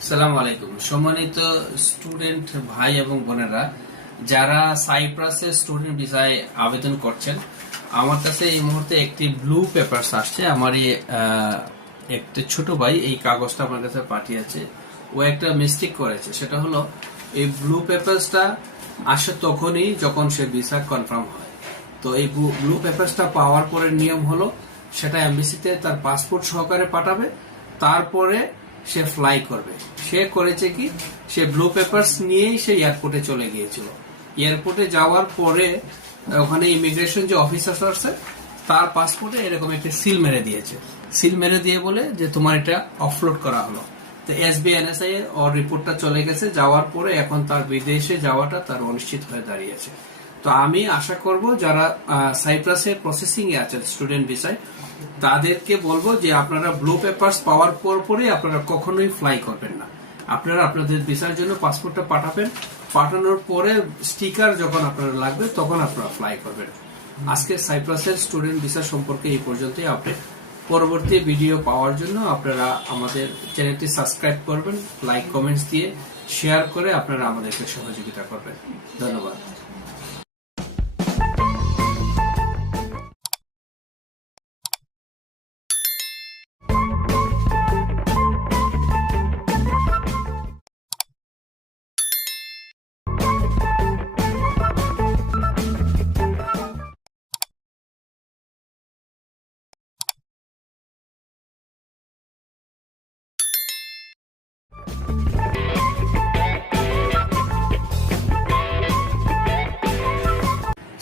আসসালামু আলাইকুম। সম্মানিত স্টুডেন্ট ভাই এবং বোনেরা, যারা সাইপ্রাসের স্টুডেন্ট ভিসায় আবেদন করছেন, আমার কাছে এই মুহূর্তে একটি ব্লু পেপারস আসছে। আমার একটা ছোট ভাই এই কাগজটা আমার কাছে পাঠিয়েছে। ও একটা মিস্টেক করেছে, সেটা হলো এই ব্লু পেপারসটা আসে তখনই যখন সে ভিসা কনফার্ম হয়। তো এই ব্লু পেপারসটা পাওয়ার পরে নিয়ম হলো সেটা এমবিসিতে তার পাসপোর্ট সহকারে পাঠাবে, তারপরে সে ফ্লাই করবে। সে করেছে কি, সে ব্লু পেপারস নিয়েই সে এয়ারপোর্টে চলে গিয়েছিল। এয়ারপোর্টে যাওয়ার পরে ওখানে ইমিগ্রেশন যে অফিসার আছে, তার পাসপোর্টে এরকম একটা সিল মেরে দিয়েছে। সিল মেরে দিয়ে বলে যে তোমার এটা অফলোড করা হলো। তো SBNSI ওর রিপোর্টটা চলে গেছে। যাওয়ার পরে এখন তার বিদেশে যাওয়াটা তার অনিশ্চিত হয়ে দাঁড়িয়েছে। তো আমি আশা করব যারা সাইপ্রাসে প্রসেসিং এ আছেন স্টুডেন্ট ভিসায়, তাদেরকে বলবো যে আপনারা ব্লু পেপারস পাওয়ার পরে আপনারা কখনোই ফ্লাই করবেন না। আপনারা আপনাদের ভিসার জন্য পাসপোর্টটা পাঠাবেন, পাঠানোর পরে স্টিকার যখন আপনারা লাগবে তখন আপনারা ফ্লাই করবেন। আজকে সাইপ্রাসের স্টুডেন্ট ভিসা সম্পর্কে এই পর্যন্তই আপডেট। পরবর্তী ভিডিও পাওয়ার জন্য আপনারা আমাদের চ্যানেলটি সাবস্ক্রাইব করবেন, লাইক কমেন্টস দিয়ে শেয়ার করে আপনারা আমাদেরকে সহযোগিতা করবেন। ধন্যবাদ।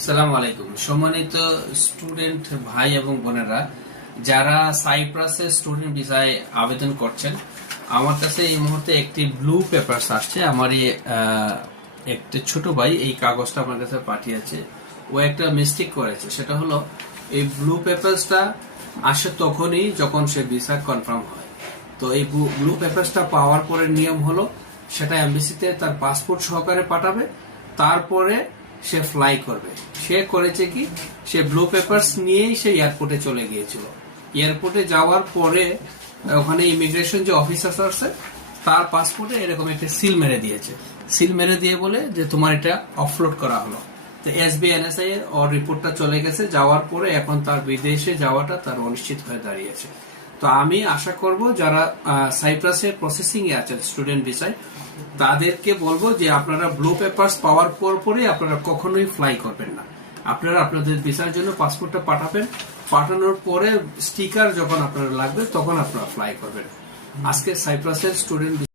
আসসালামু আলাইকুম। সম্মানিত স্টুডেন্ট ভাই এবং বোনেরা, যারা সাইপ্রাসের স্টুডেন্ট ভিসায় আবেদন করছেন, আমার কাছে এই মুহূর্তে একটি ব্লু পেপারস আসছে। আমার একটা ছোট ভাই এই কাগজটা আমার কাছে পাঠিয়েছে। ও একটা মিস্টেক করেছে, সেটা হলো এই ব্লু পেপারসটা আসে তখনই যখন সে ভিসা কনফার্ম হয়। তো এই ব্লু পেপারসটা পাওয়ার পরে নিয়ম হলো সেটা এমবিসিতে তার পাসপোর্ট সহকারে পাঠাবে, তারপরে সে ফ্লাই করবে। সে করেছে কি, সে ব্লু পেপারস নিয়েই সে এয়ারপোর্টে চলে গিয়েছিল। এয়ারপোর্টে যাওয়ার পরে ওখানে ইমিগ্রেশন যে অফিসার আছে, তার পাসপোর্টে এরকম একটা সিল মেরে দিয়েছে। সিল মেরে দিয়ে বলে যে তোমার এটা অফলোড করা হলো। তো SBNSI ওর রিপোর্টটা চলে গেছে। যাওয়ার পরে এখন তার বিদেশে যাওয়াটা তার অনিশ্চিত হয়ে দাঁড়িয়েছে। তো আমি আশা করব যারা সাইপ্রাসে প্রসেসিং এ আছেন স্টুডেন্ট ভিসায়, তাদেরকে বলবো যে আপনারা ব্লু পেপারস পাওয়ার পরে আপনারা কখনোই ফ্লাই করবেন না। আপনারা আপনাদের ভিসার জন্য পাসপোর্টটা পাঠাবেন, পাঠানোর পরে স্টিকার যখন আপনারা লাগবে তখন আপনারা ফ্লাই করবেন। আজকে সাইপ্রাসের স্টুডেন্ট